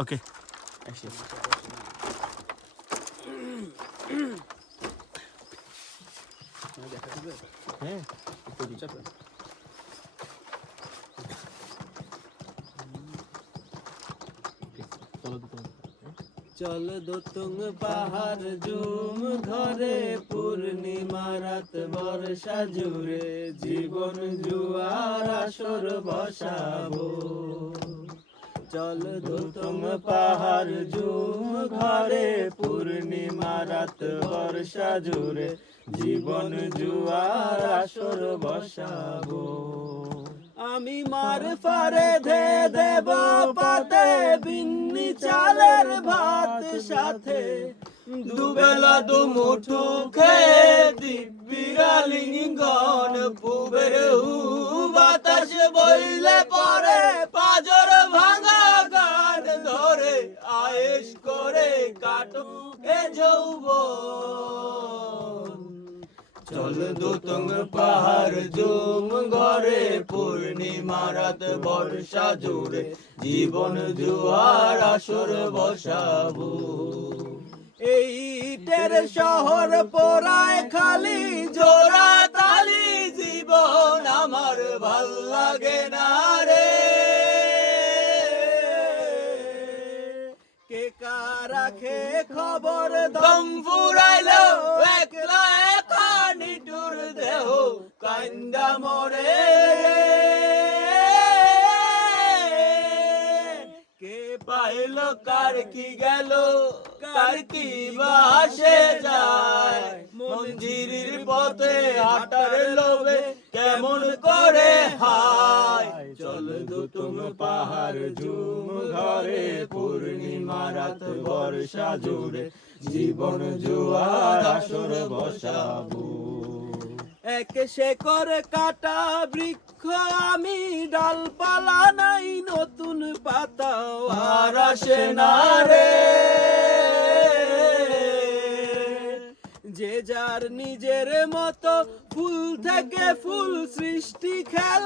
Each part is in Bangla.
ওকে চল দোতুং পাহাড় জুম ধরে পূর্ণিমা রাত বর্ষা জুড়ে জীবন জুয়ার আসর বসাবো। চল দোতুং পাহাড় জুম ঘরে, পূর্ণিমা রাত বর্ষা জুড়ে, জীবন জুয়ার আসর বসাবো। আমি মার ফারে ধে দেব পাতে, বিন্নি চালের ভাত সাথে। দুবেলা দু মুঠো খেয়ে দিব্যিরালিঙ্গন পুবের করে কাটো এ যৌবন। চল দুতং পাহাড় জুম ঘরে পূর্ণিমা রাত বর্ষা জুড়ে, জীবন জুয়ার আসর বসাবো। এই ইটের শহর পোড়ায় খালি, জোড়া তালি, জীবন আমার ভালো লাগে না রে। রাখে খবর দম ফুরাইলো, একলা দেহ কান্দা মরে। কে পাইল, কার কি গেল, কার কি বাসে যায়। মঞ্জিরির পথে হাঁটার লোভে কেমন করে দুতুম পাহাড় ঝুম ঘরে পূর্ণিমা রাত বর্ষা জুড়ে, জীবন জুয়ার আসর বসাবো। এক কাটা বৃক্ষ, আমি ডালপালা নাই, নতুন পাতা আর আসে যে যার নিজের মতো ফুল থেকে ফুল সৃষ্টি মতো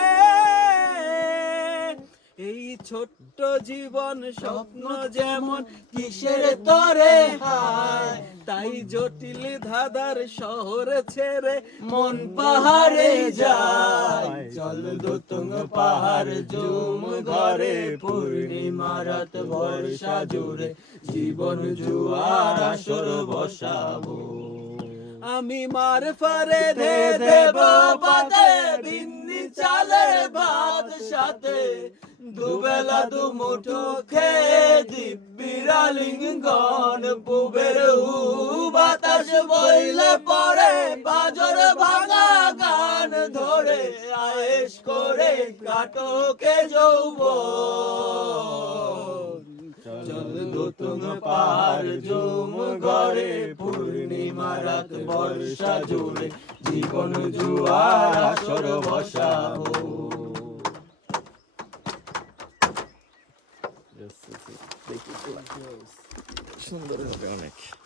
ছোট্ট জীবন স্বপ্ন যেমন কিসের তরে হায় তাই জটিল ধাঁধার শহর ছেড়ে মন পাহাড়ে যায়। চল দোতুং পাহাড় জুম ঘরে পূর্ণিমা রাত বর্ষা জুড়ে। জীবন জুয়ার আসর বসাবো। আমি মার ফারে ধে দেব পাতে বিন্নি চালে ভাত সাথে দুবেলা দু মুঠো খেয়ে দিব্যিরালিঙ্গন পুবের হু বাতাস বইলে পরে বাজর ভাঙা গান ধরে আয়েশ করে কাটকে দোতুম পার জুম ঘরে, পূর্ণিমা রাত বর্ষা জুড়ে, জীবন জুয়ার আসর বসাবো। Şunları görmek.